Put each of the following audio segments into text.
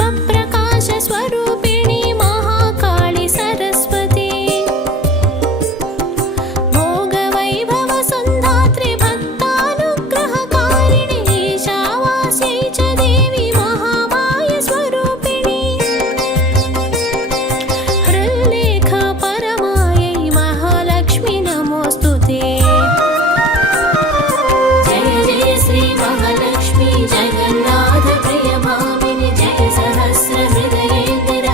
स्वप्रकाशस्वरूपिणी महाकाळि सरस्वती भोगवैभवसुन्धात्रि भक्तानुग्रहकारिणि ईशावास्यै च देवी महामायस्वरूपिणी हृल्लेखपरमायै महालक्ष्मी नमोऽस्तु ते। जय जय श्री महालक्ष्मी जगन्नाथ प्रियभामिनि जय सहस्रहृदयेन्दिरा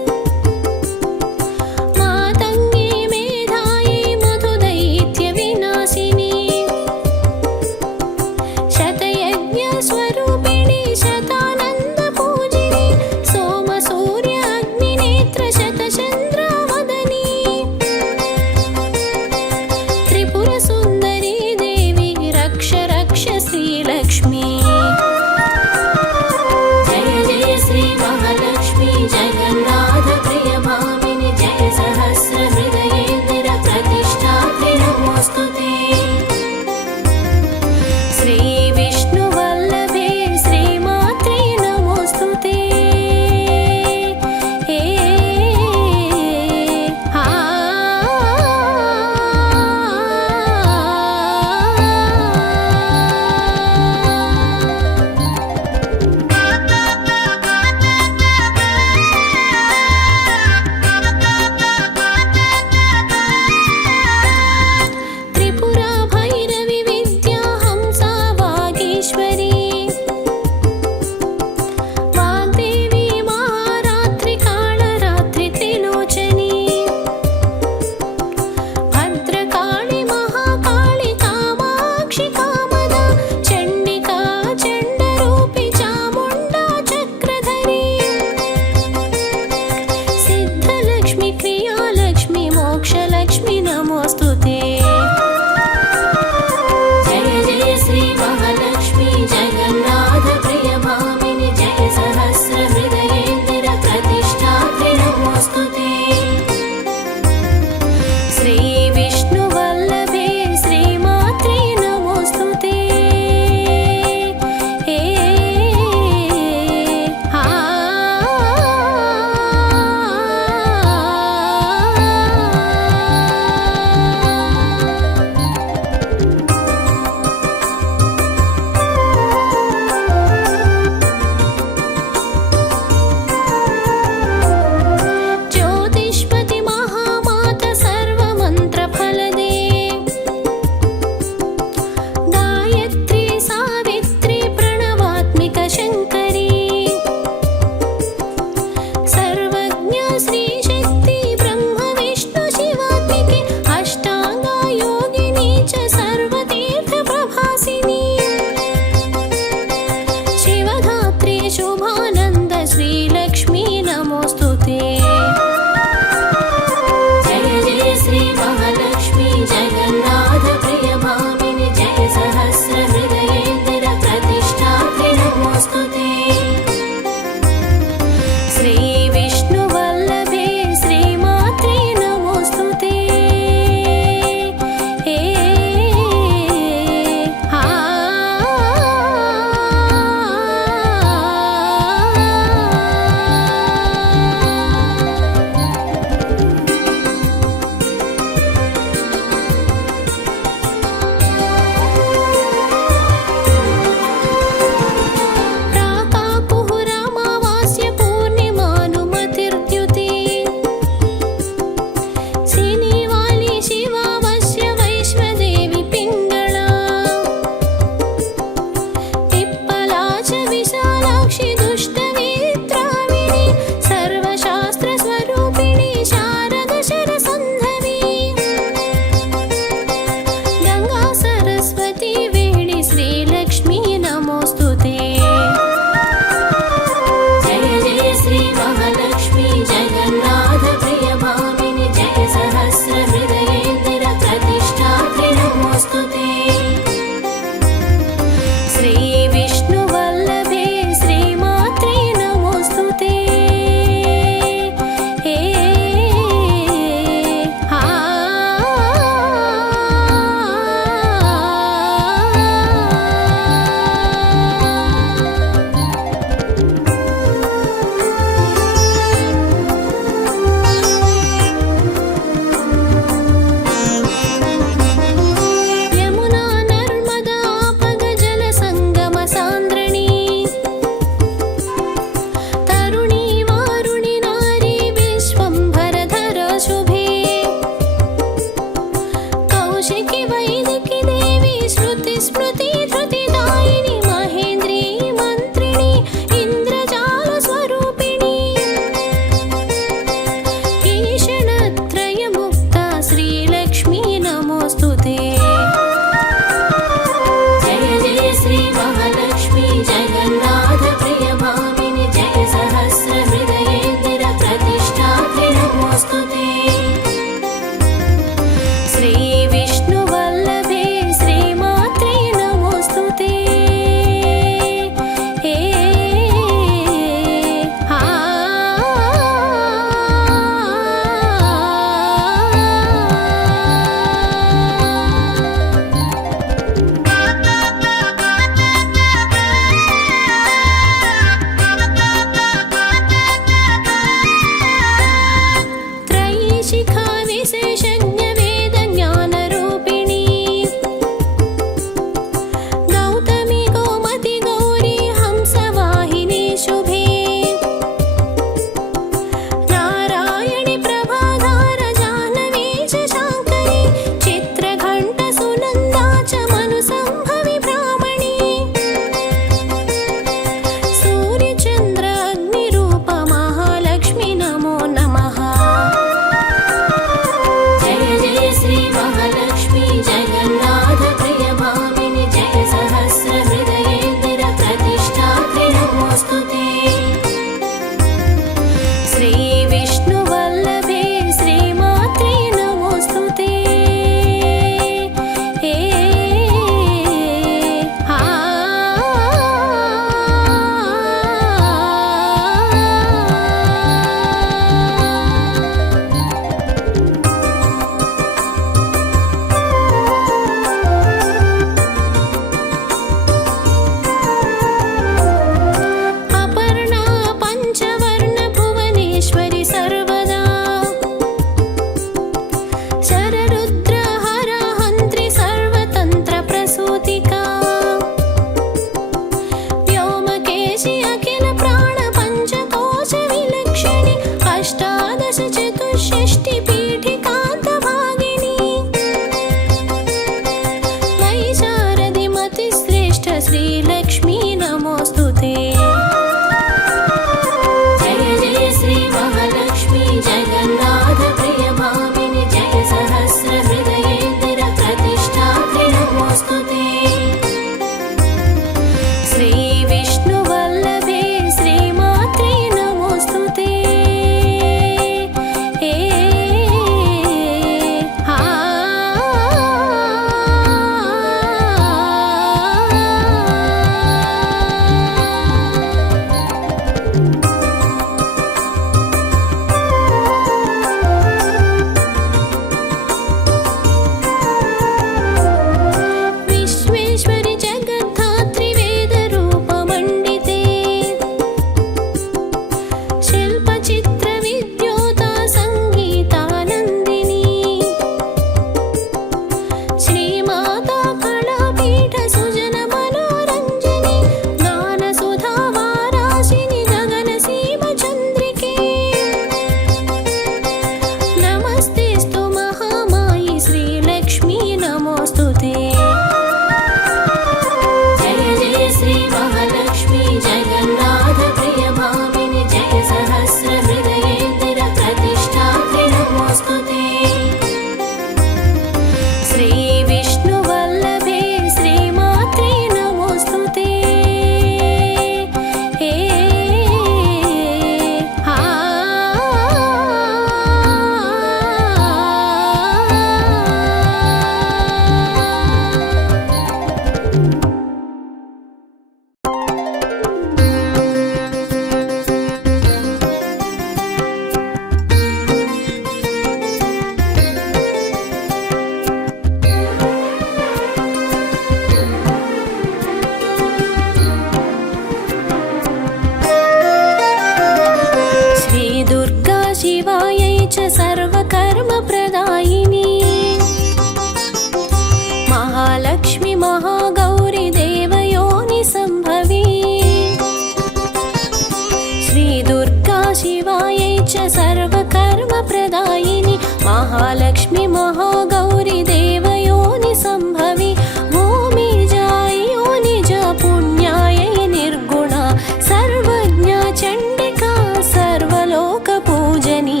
महालक्ष्मी महागौरी देवयोनि सम्भवी भूमिजाय योनिज पुण्यायै निर्गुणा सर्वज्ञा चण्डिका सर्वलोकपूजनी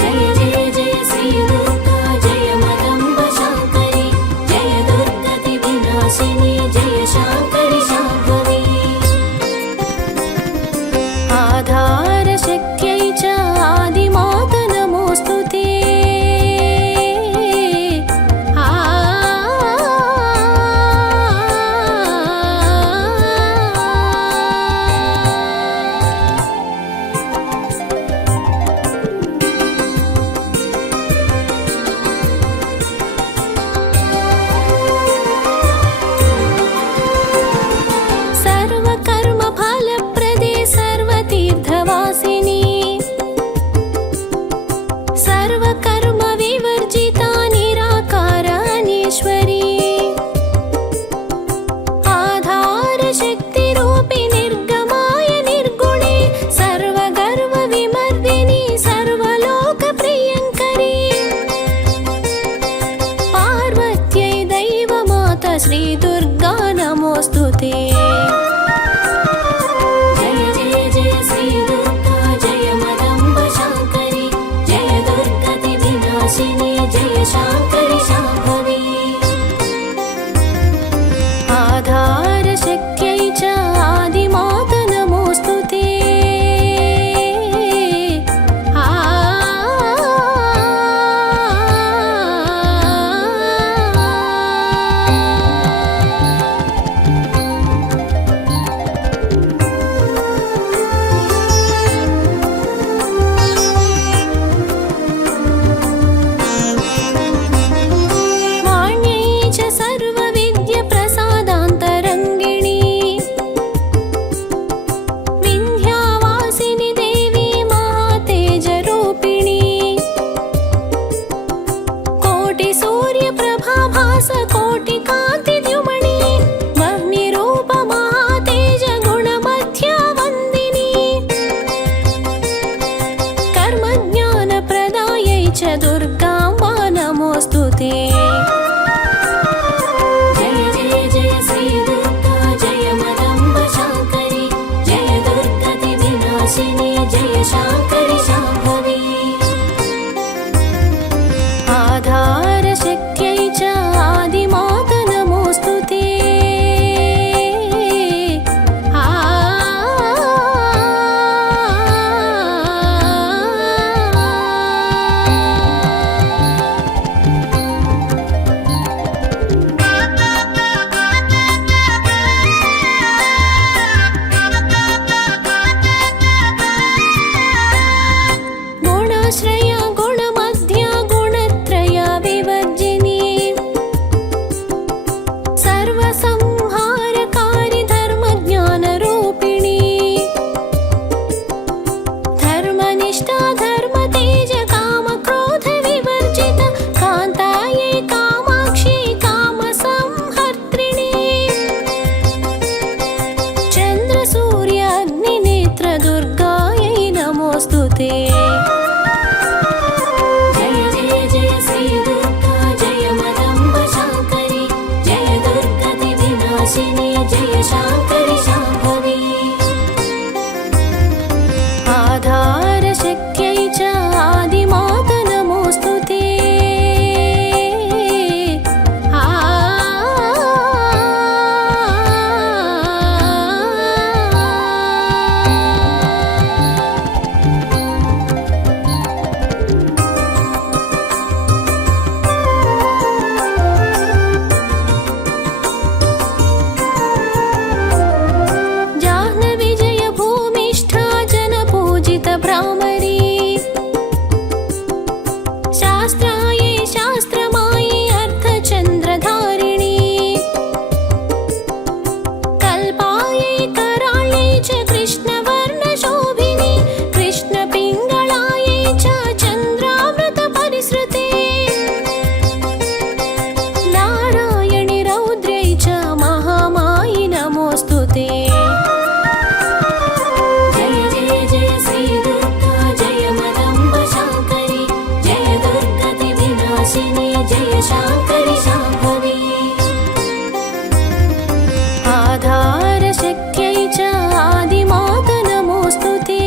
जय जय जय श्री दुर्गा जय मदम्ब शाङ्करी जय दुर्गति विनाशिनी जय शाङ्करि शाम्भवी आधारशक्त्यै च आदिमात नमोऽस्तु ते सर्वकर्मफलप्रदे सर्वतीर्थवासिनी सर्वकर्मविवर्जिता निराकारानीश्वरी आधारशक्तिरूपि निर्गमाय निर्गुणे सर्वगर्वविमर्दिनी सर्वलोकप्रियङ्करी पार्वत्यै दैवमाता श्रीदुर्गा नमोऽस्तु ते जय जय जय श्री दुर्गा जय मदम्ब शाङ्करी जय दुर्गति विनाशिनी जय शाङ्करि शाम्भवी आधारशक्त्यै च आदिमात नमोऽस्तु ते वाण्यै च सर्वविद्यप्रसादान्तरङ्गिणी विन्ध्यावासिनि देवी महातेजरूपिणी कोटिसूर्यप्रभाभास कोटिकान्तिद्युमणि वह्निरूप महातेज गुणमध्या वन्दिनी कर्मज्ञानप्रदायै च दुर्गाम्बा नमोऽस्तु ते जय जय जय श्री दुर्गा जय मदम्ब शाङ्करी जय दुर्गति विनाशिनी जय शाङ्करि शाम्भवी आधारशक्त्यै च आदिमात नमोऽस्तु ते गुणाश्रया गुणमध्या गुणत्रया विवर्जिनी सर्वसंहारकारि धर्मज्ञानरूपिणी धर्मनिष्ठा धर्मतेज कामक्रोधविवर्जिता कान्तायै कामाक्षी कामसंहर्त्रिणी चन्द्रसूर्य अग्निनेत्र दुर्गायै नमोऽस्तु ते जय जय जय श्री दुर्गा जय मदम्ब शाङ्करी जय दुर्गति विनाशिनी जय शाङ्करि शाम्भवी आधारशक्त्यै च आदिमात नमोऽस्तु ते शाङ्करि शाम्भवी आधारशक्त्यै च आदिमाता नमोऽस्तु ते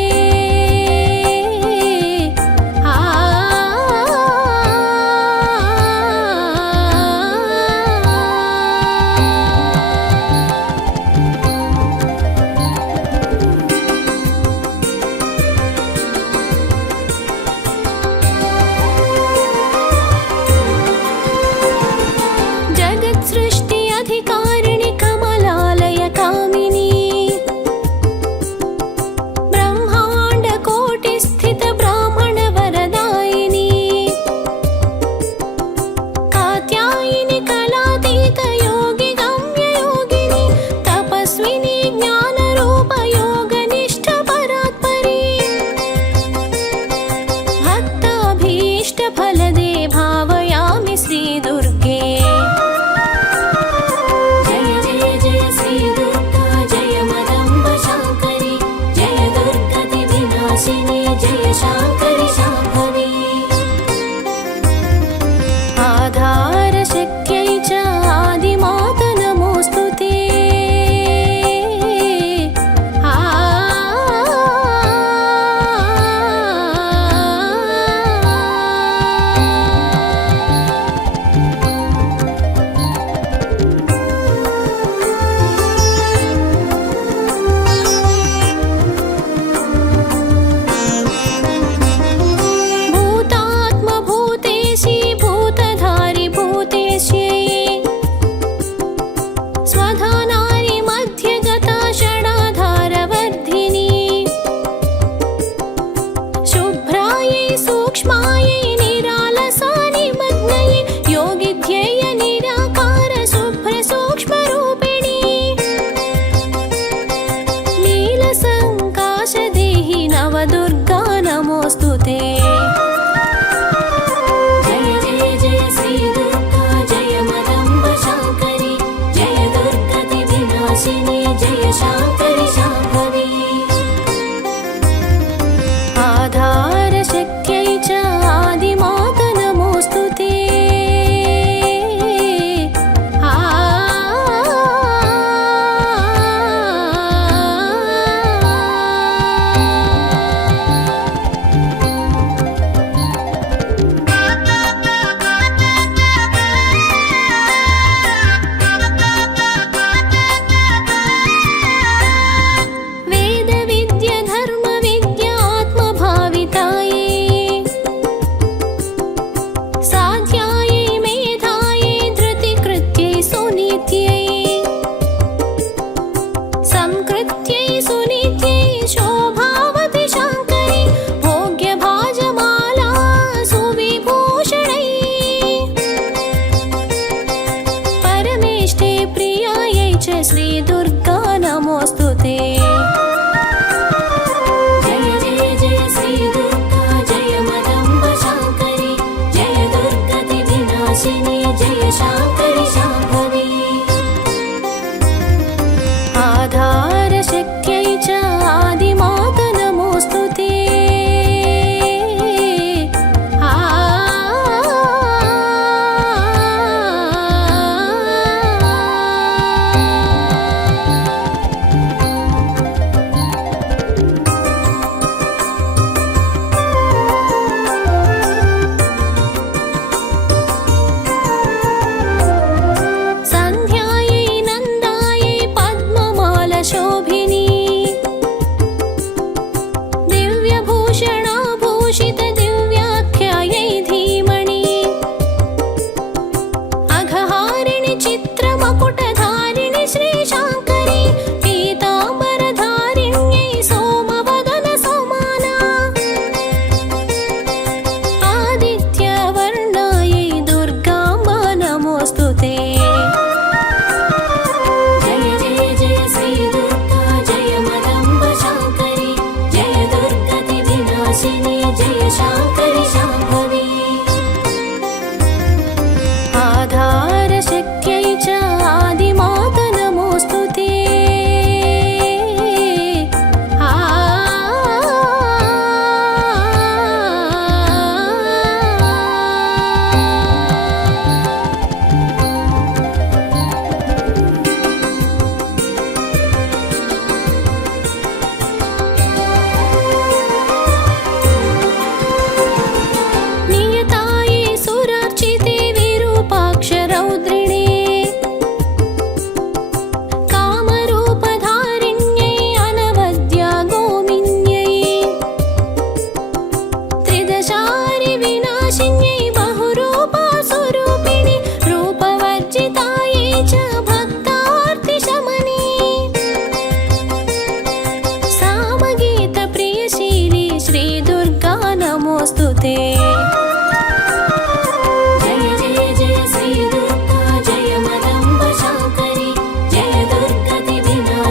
जगत्सृष्टि अधिकारिणि कमलालय कामिनी ब्रह्माण्ड कोटिस्थित ब्राह्मण वरदायिनी कात्यायिनि कलातीत योगि गम्य योगिनी तपस्विनी ज्ञानरूप योगनिष्ठ परात्परी भक्ताभीष्ट फलदे भावयामि श्रीदुर्गे जय जय जय श्री दुर्गा जय मदम्ब शाङ्करि जय दुर्गति विनाशिनी जय शाङ्करि शाम्भवी आधारशक्त्यै च आदिमाता नमोऽस्तु ते भूतात्मभूतेशी भूतधारि भूतेश्यै स्वधानारि मध्यगता षडाधारवर्धिनी शुभ्रायै सूक्ष्मायै निरालसा निमग्नयै योगिध्येय निराकार शुभ्रसूक्ष्मरूपिणी नीलसङ्काशदेहि नवदुर्गा नमोऽस्तु ते जय जय जय श्री दुर्गा जय मदम्ब शाङ्करि जय दुर्गति विनाशिनी जय शाङ्करि शाम्भवी आधारशक्त्यै च आदिमाता नमोऽस्तु ते वेदविद्या धर्मविद्या आत्मभावितायै साध्यायै मेधायै धृतिकृत्यै सुनीत्यै संकृत्यै सुनीत्यै शोभावति शाङ्करि भोग्यभाजमाला सुविभूषणै परमेष्ठे प्रियायै च श्रीदुर्गा नमोऽस्तु ते जय जय जय श्री दुर्गा जय मदम्ब शाङ्करि जय दुर्गति विनाशिनी जय शाङ्करि शाम्भवी आधारशक्त्यै च आदिमाता नमोऽस्तु ते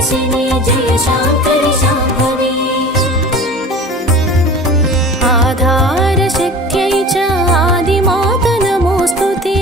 विनाशिनी जय शाङ्करि शाम्भवी आधारशक्त्यै च आदिमात नमोऽस्तु ते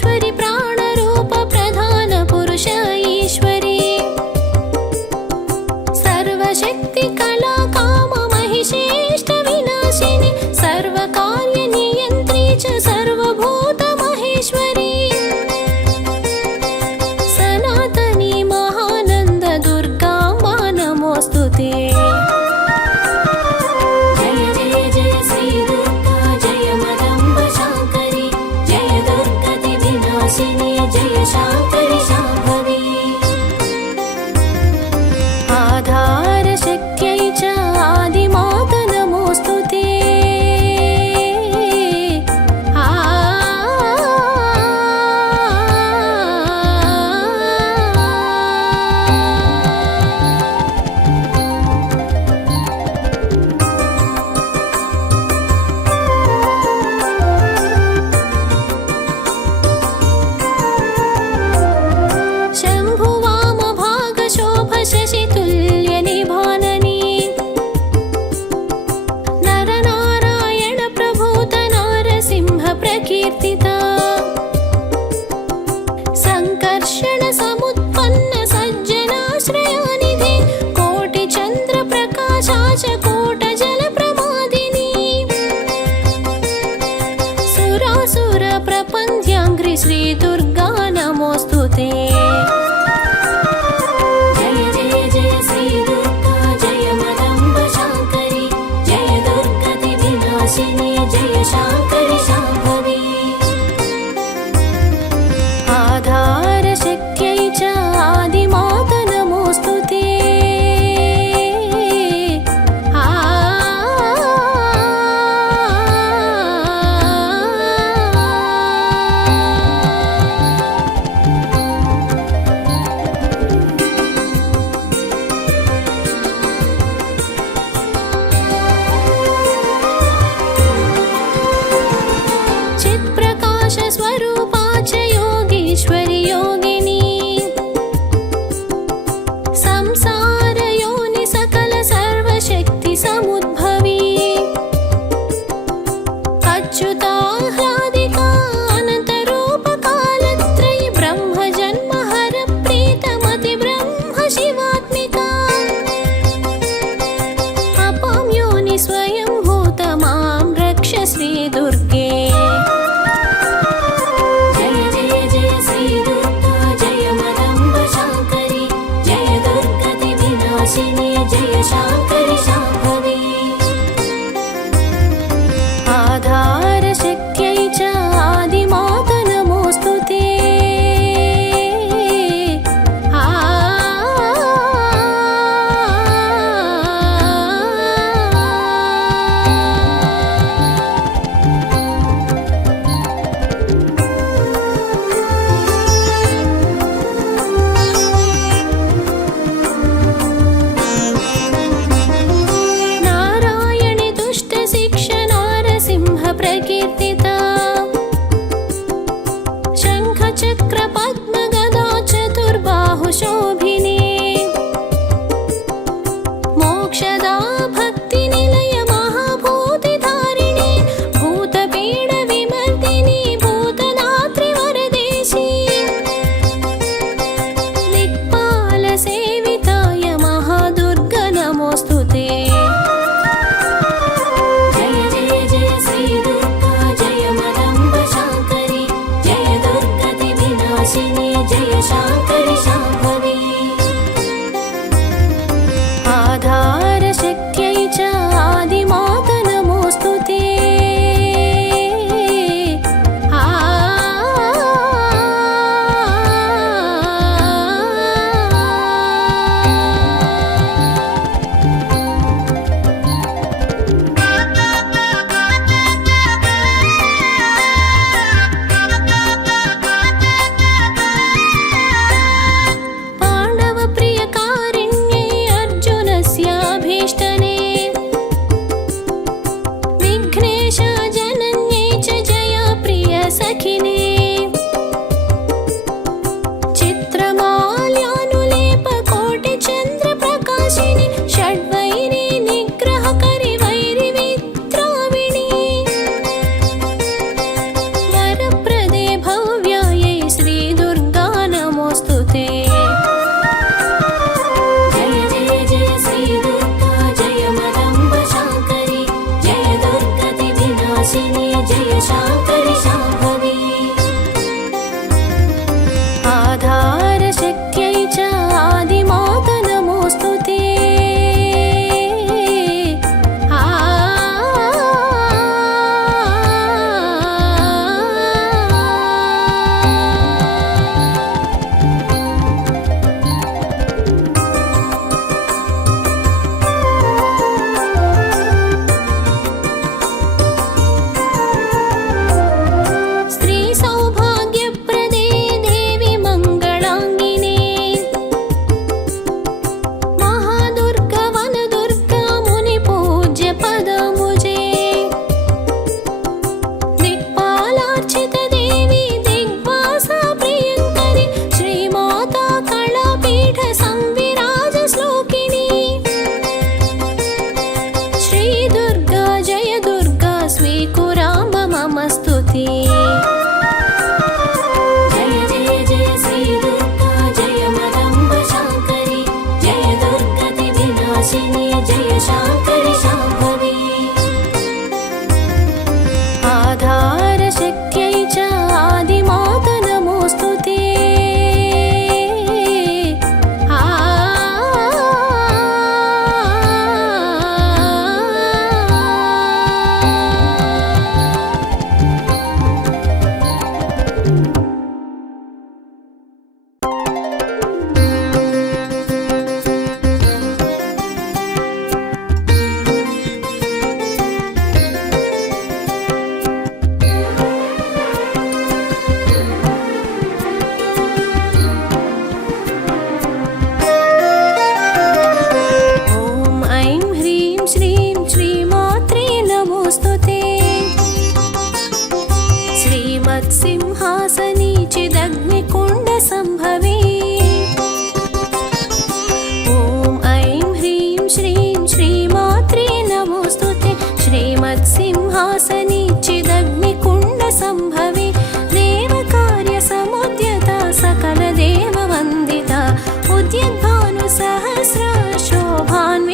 మహేశ్వరి ప్రాణరూప ప్రధాన పురుష ఈశ్వరి సర్వశక్తి కళా కామ మహిషేష్ట వినాశిని సర్వకార్య నియంత్రీ చ సర్వభూత మహేశ్వరి సనాతని మహానంద దుర్గాంబా నమోస్తుతే జయ జయ జయ శ్రీ దుర్గా జయ మదంబ శాంకరి జయ దుర్గతి వినాశిని జయ శాంకరి శాంభవి ఆధార శక్త్యై చ ఆదిమాత నమోస్తుతే శంభువామ భాగ శోభ శశి తుల్య నిభానని నర నారాయణ ప్రభూత నారసింహ ప్రకీర్తిత సంకర్షణ సముత్పన్న సజ్జనాశ్రయానిధి కోటి చంద్ర ప్రకాశాచ కోట జల ప్రమాదిని సురాసుర ప్రపంద్యాంఘ్రి శ్రీ దుర్గా నమోస్తుతే జయ జయ జయ శ్రీ దుర్గా జయ మదంబ శాంకరి జయ దుర్గతి వినాశిని జయ శాంకరి శాంభవి ఆధార శక్త్యై చ ఆదిమాత నమోస్తుతే చిత్ప్రకాశ స్వరూపా చ యోగీశ్వరి యోగిని సంసార యోని సకల సర్వశక్తి సముద్భవి అచ్యుతాహ్లాదికా అనంత రూప కాలత్రయి బ్రహ్మ జన్మ హర ప్రీతమతి బ్రహ్మ శివాత్మికా అపాం యోని స్వయం భూత మాం రక్ష శ్రీ దుర్గే జయ జయ జయ శ్రీ దుర్గా జయ మదంబ శాంకరి జయ దుర్గతి వినాశిని జయ శాంకరి శాంభవి ఆధార శక్త్యై చ ఆదిమాత నమోస్తుతే నారాయణి దుష్ట శిక్ష నారసింహ ప్రకీర్తిత శంఖ చక్ర పద్మ గదా చతుర్బాహు శోభిని మోక్షదా భక్తి నిలయ మహాభూతి ధారిణి భూత పీడ విమర్దిని భూతనాత్రి వరదేశి దిక్పాల సేవితాయ మహాదుర్గ నమోస్తుతే జయ జయ జయ శ్రీ దుర్గా జయ మదంబ శాంకరి జయ దుర్గతి వినాశిని జయ శాంకరి శాంభవి ఆధార శక్త్యై చ ఆదిమాత నమోస్తుతే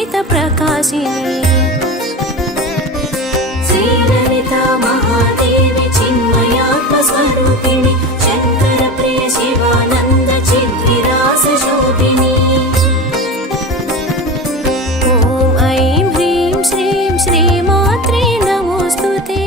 ज्योतित प्रकाशिनी श्रीललिता महादेवी चिन्मयात्म स्वरूपिणी शंकर प्रिय शिवानंद चिद्विलास शोभिनी ओम ऐं ह्रीं श्रीं श्रीमात्रे नमोस्तुते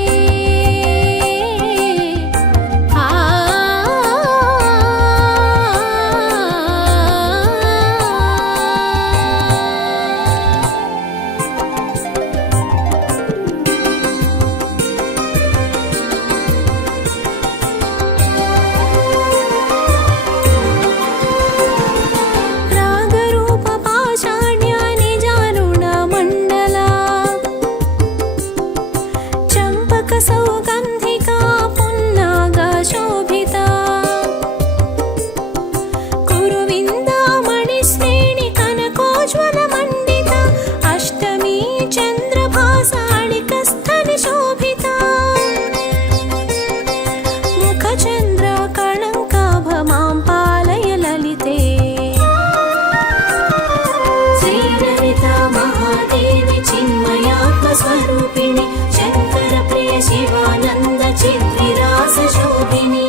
स्वरूपिणी शंकर प्रिय शिवानंद चिद्विलास शोभिनी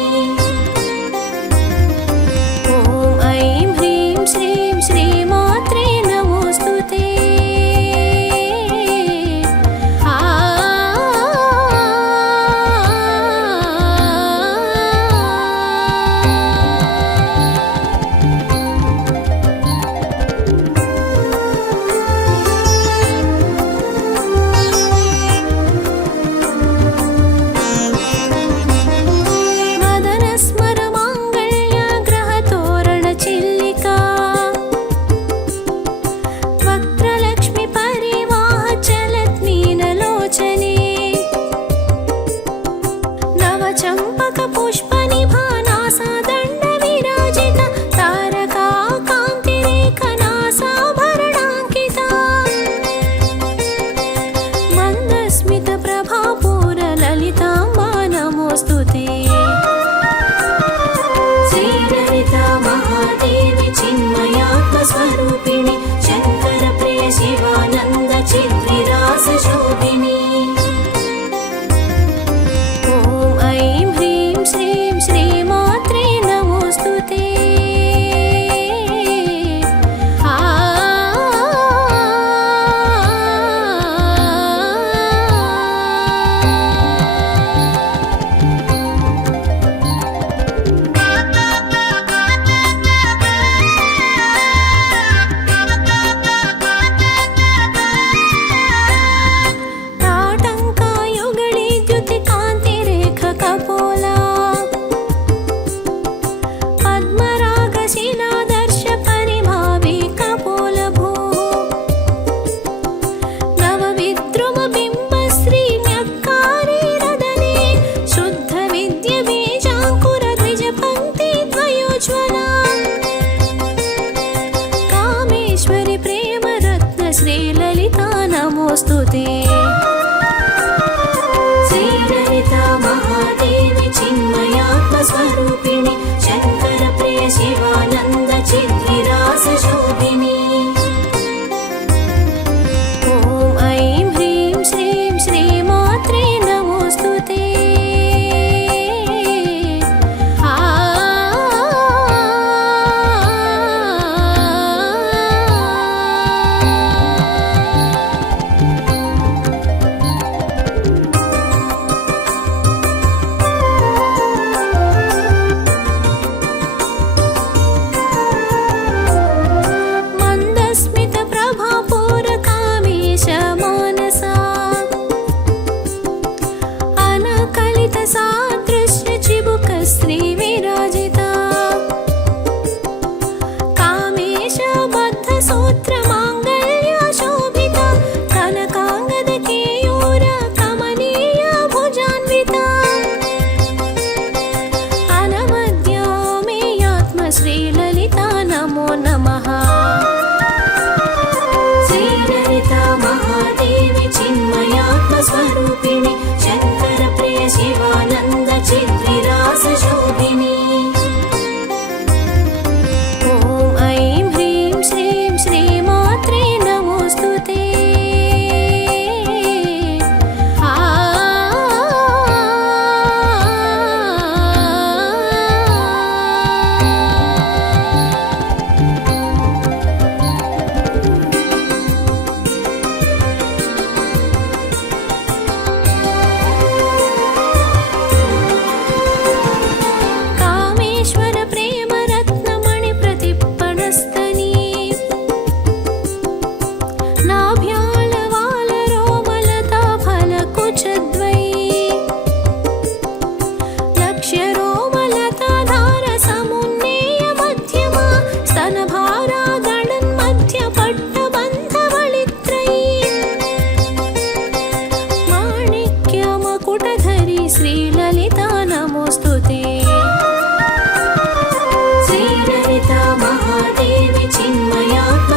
ओम ऐं ह्रीं श्रीं श्रीमात्रे नमोस्तुते चंपक पुष्प निभानासा दंड विराजिता तारका कांति रेखनासा भरणांकिता मंदस्मित प्रभापूर ललितांबा नमोस्तुते श्रीललिता महादेवी चिन्मयात्म स्वरूपिणी शंकर प्रिय शिवानंद चिद्विलास शोभिनी श्रीं श्रीमात्रे नमोस्तुते ताटंका युगली द्युति कांति रेख कपोला शिलादर्श परिभावी कपोलभू नवविद्रुम बिंब श्रीम्यक्कारी रदने शुद्ध विद्य बीजांकुर द्विज पंक्ति द्वयोज्वला कामेश्वरी प्रेम रत्न श्रीललिता नमोस्तुते श्रीललिता महादेवी चिन्मयात्म स्वरूपिणी शंकर प्रिय शिवानंद चिद्विलास शोभिनी ओम ऐं ह्रीं श्रीं श्रीमात्रे नमोस्तुते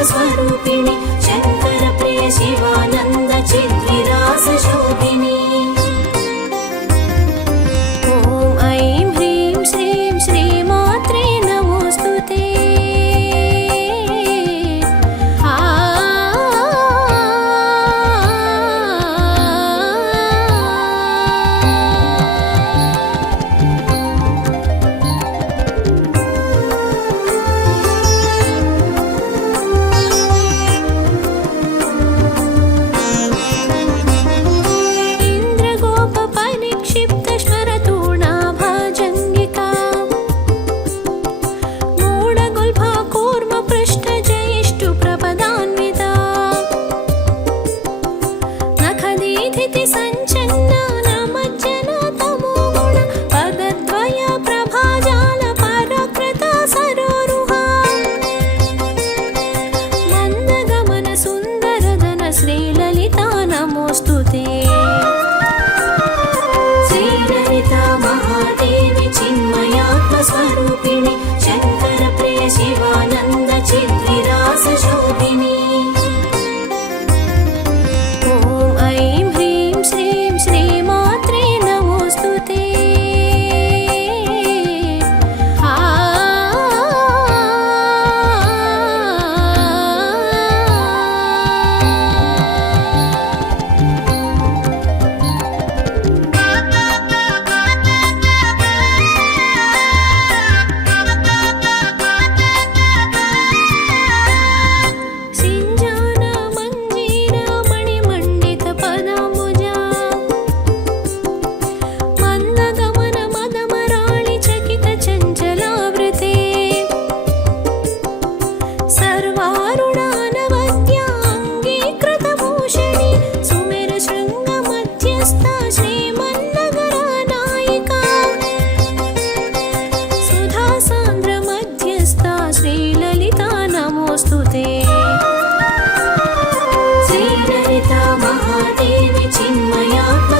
स्वरूपिणि शङ्कर प्रिय शिवानन्द चिद्विलास शोभिनि ॐ ऐं ह्रीं श्रीं श्रीमात्रे नमोऽस्तु ते स्वरूपिणि शङ्कर प्रिय शिवानन्द चिद्विलास शोभिनि ॐ ऐं ह्रीं श्रीं श्रीमात्रे नमोऽस्तु ते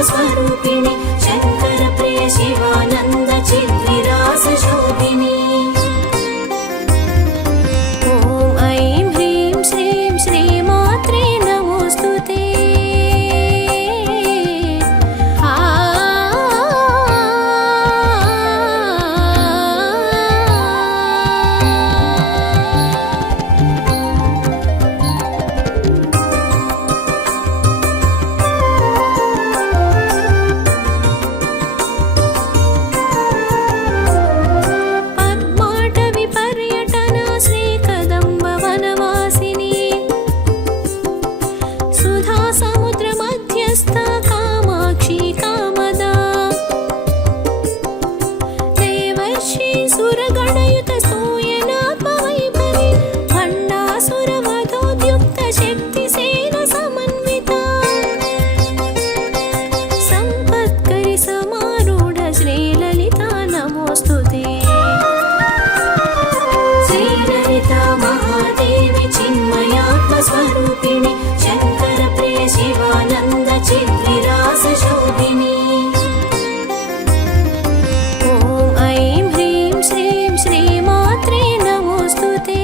स्वरूपिणि शङ्कर प्रिय शिवानन्द चिद्विलास शोभिनि ॐ ऐं ह्रीं श्रीं श्रीमात्रे नमोऽस्तु ते स्वरूपिणि शङ्कर प्रिय शिवानन्द चिद्विलास शोभिनि ॐ ऐं ह्रीं श्रीं श्रीमात्रे नमोऽस्तु ते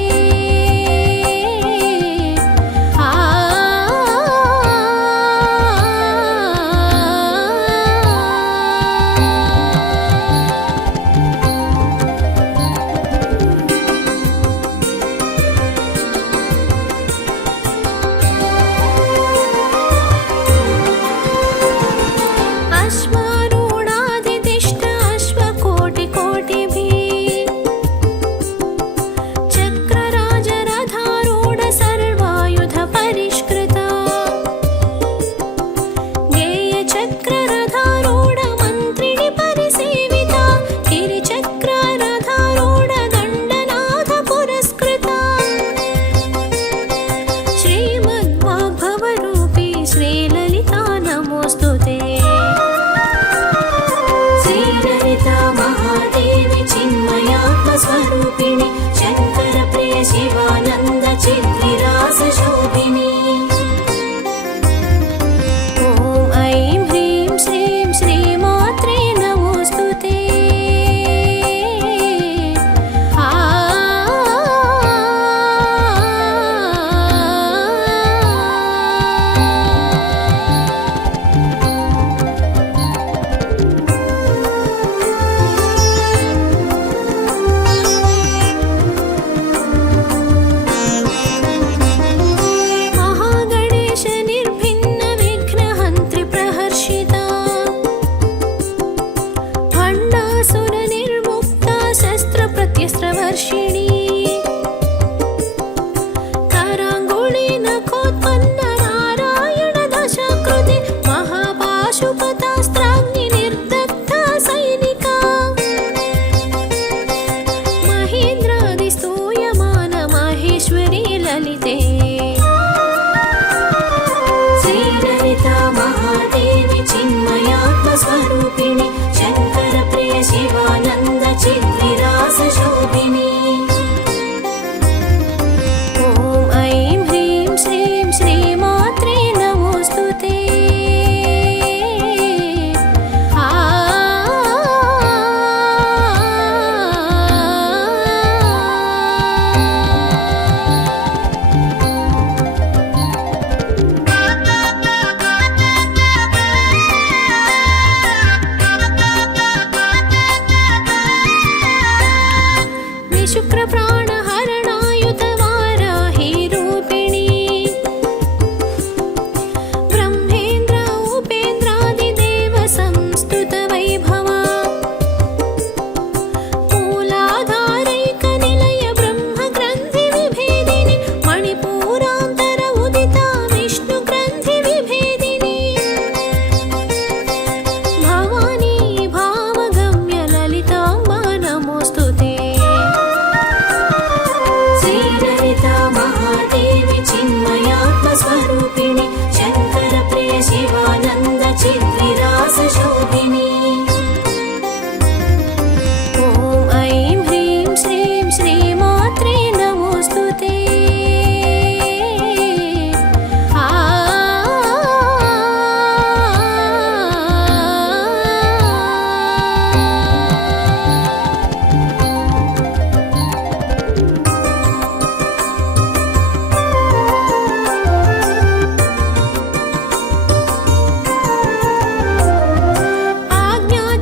स्वरूपिणि शङ्कर प्रिय शिवानन्द चिद्विलास शोभिनि ॐ ऐं ह्रीं श्रीं श्रीमात्रे नमोऽस्तु ते नित्यस्रवर्षिणी कराङ्गुळी नखोत्पन्न नारायण दशकृति महापाशुपतास्त्राग्नि निर्दग्धा सैनिका महेन्द्रादिस्तूयमान महेश्वरी ललिते श्रीललिता महादेवी चिन्मयात्मस्वरूपिणि शङ्कर प्रिय शिवानन्द चिद्विलास शोभिनी ॐ ऐं ह्रीं श्रीं श्रीमात्रे नमोऽस्तुते शुक्रप्राणहरणायुतवाराही रूपिणी ब्रह्मेन्द्र उपेन्द्रादिदेव संस्तुतवैभवा मूलाधारैकनिलय ब्रह्मग्रन्थिविभेदिनि मणिपूरान्तर उदिता विष्णुग्रन्थिविभेदिनि भवानी भावगम्य ललिताम्बा नमोऽस्तुते श्रीललिता महादेवी चिन्मयात्मस्वरूपिणि शङ्कर प्रिय शिवानन्द चिद्विलास शोभिनी ॐ ऐं ह्रीं श्रीं श्रीमात्रे नमोऽस्तुते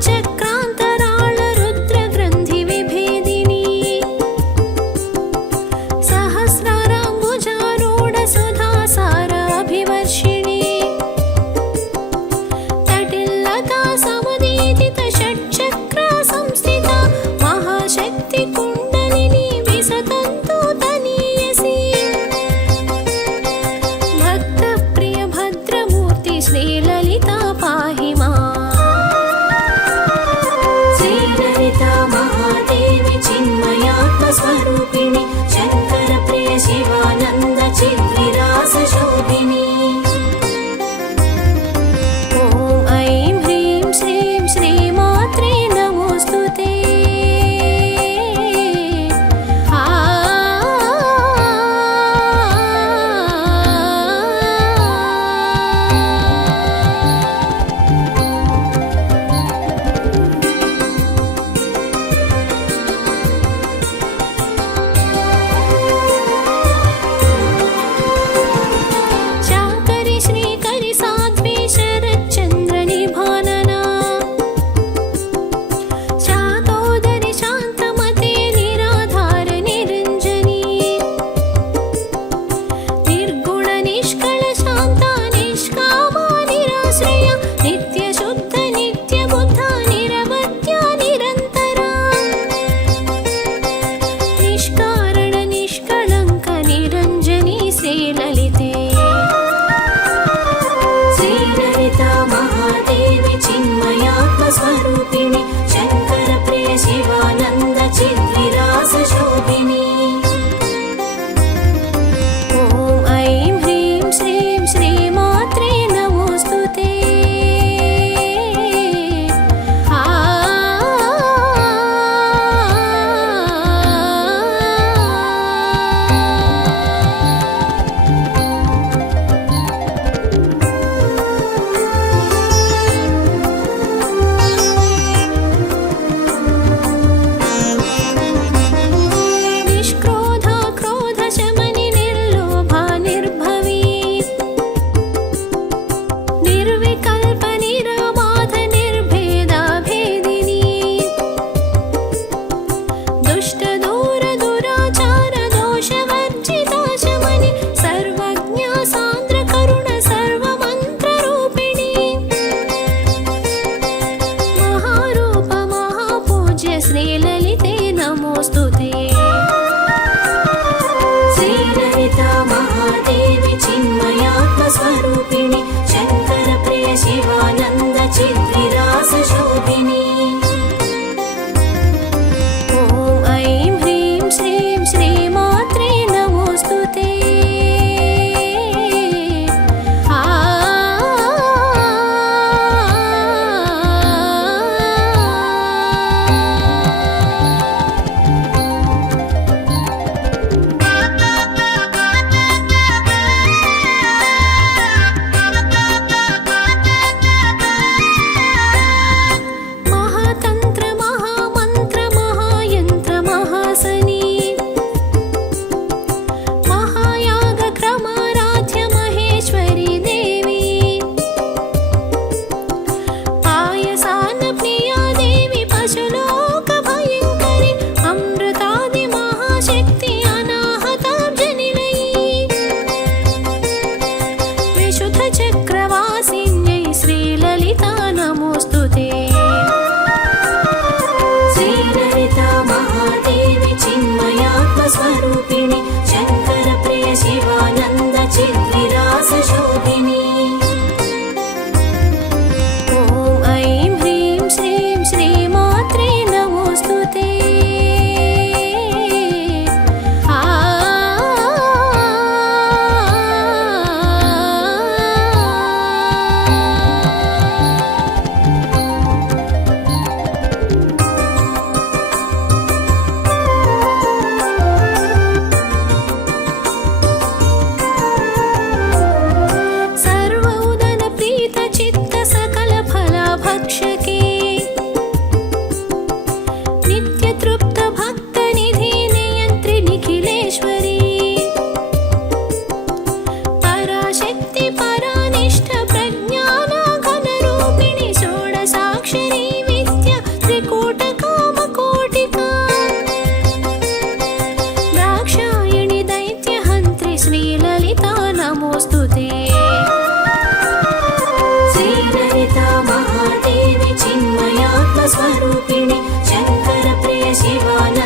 आज्ञाचक्रान्तराळ रुद्रग्रन्थिविभेदिनी सहस्राराम्बुजारूढ सुधासाराभिवर्षिणी तटिल्लता समुदीरित षट्चक्रा संस्थिता महाशक्तिकुण्डलिनी विसतन्तु तनीयसी भक्तप्रिय भद्रमूर्ति श्रीललिता पाहि माम् श्रीललिता महादेवी चिन्मयात्मस्वरूपिणि शङ्कर प्रिय शिवानन्द चिद्विलास शोभिनी ॐ ऐं ह्रीं श्रीं श्रीमात्रे नमोऽस्तुते शाकरि श्रीकरि साध्वी शरच्चन्द्रनिभानना शातोदरि शान्तमते निराधार निरञ्जनी निर्गुण निष्कळ शान्ता निष्कामा निराश्रया नित्यशुद्ध नित्यबुद्धा निरवध्या निरन्तरा निष्कारण निष्कळङ्क निरञ्जनी श्रीललिते श्रीललिता महादेवी चिन्मयात्मस्वरूपिणि शङ्कर प्रिय शिवानन्द चिद्विलास शोभिनी ॐ ऐं ह्रीं श्रीं श्रीमात्रे नमोऽस्तुते श्रीललिते नमोऽस्तु।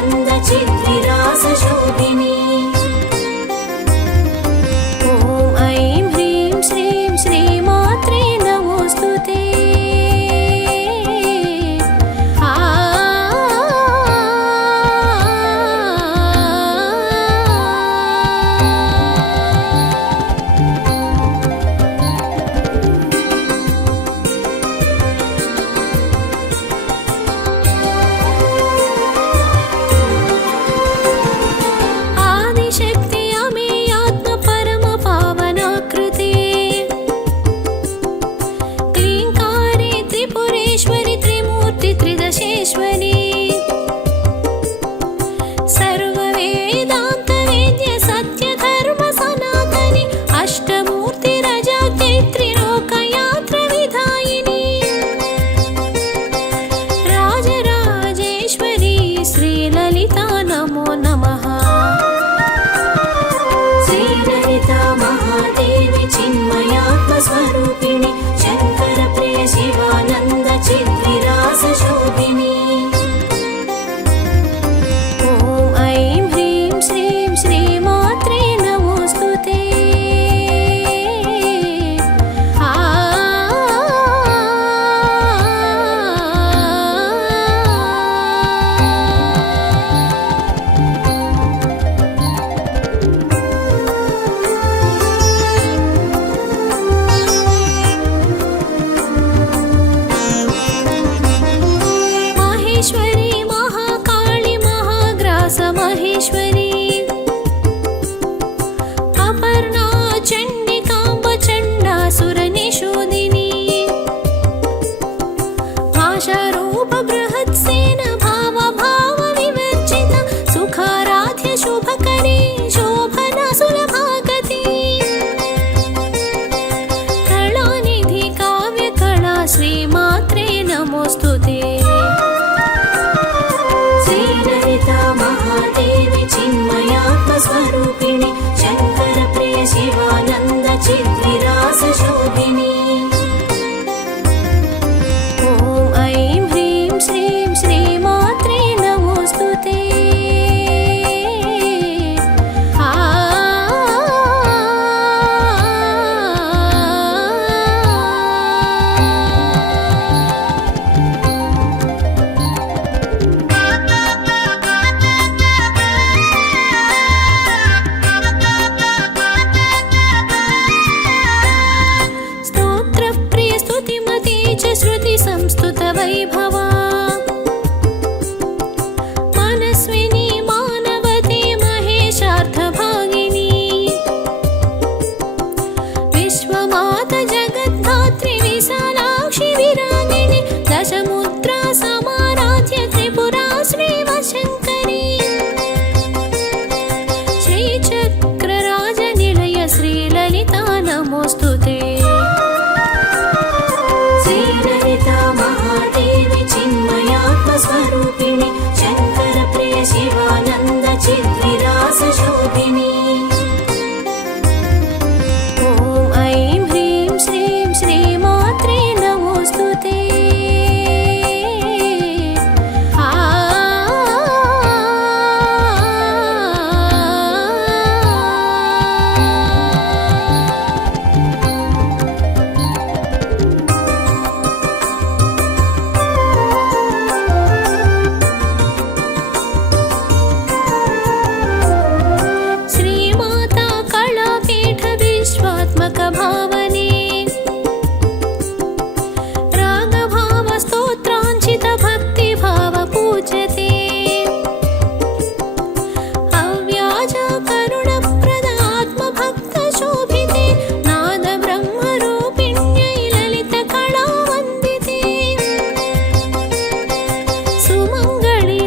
शिवानन्द चिद्विलास शोभिनी ॐ ऐं ह्रीं श्रीं श्रीमात्रे नमोऽस्तुते स्वरूपिणी शंकर प्रिय शिवानंद चिद्विलास शोभिनी ॐ ऐं ह्रीं श्रीं श्रीमात्रे नमोऽस्तुते महेश्वरी महाकाली महाग्रास महेश्वरी अपर्णा चण्डिकाम्ब चण्डासुरनिषूदिनी आशारूप बृहत्सेन भाव भाव विवर्जित सुखाराध्य शुभकरी शोभना सुलभागति कलानिधि काव्यकला श्रीमात्रे नमोऽस्तुते महादेवी चिन्मयात्मस्वरूपिणी शंकर प्रिय शिवानंद चिद्विलास शोभिनी ॐ ऐं ह्रीं श्रीं श्रीमात्रे नमोऽस्तुते श्रुति संस्तुत वैभवा मनस्विनी मानवती महेशार्थ भागिनी विश्वमाता जगद्धात्री विशालाक्षि विरागिणी दशमुद्रा समाराध्य त्रिपुरा श्रीवशङ्करी श्रीचक्रराजनिलय श्रीललिता नमोऽस्तुते महादेवी चिन्मयात्मस्वरूपिणी शंकर प्रिय शिवानंद चिद्विलास शोभिनी ॐ ऐं ह्रीं श्रीं श्रीमात्रे नमोऽस्तुते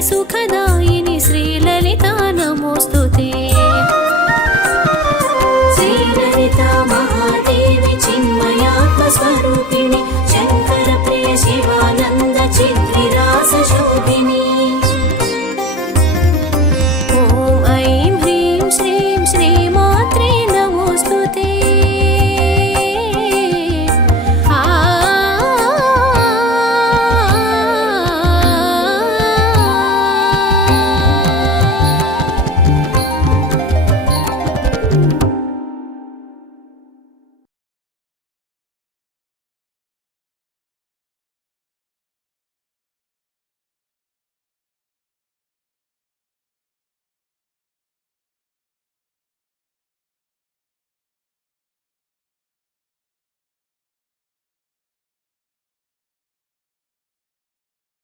सुखदायिनी श्रीललिता नमोऽस्तुते श्रीललिता महादेवी चिन्मयात्मस्वरूपिणी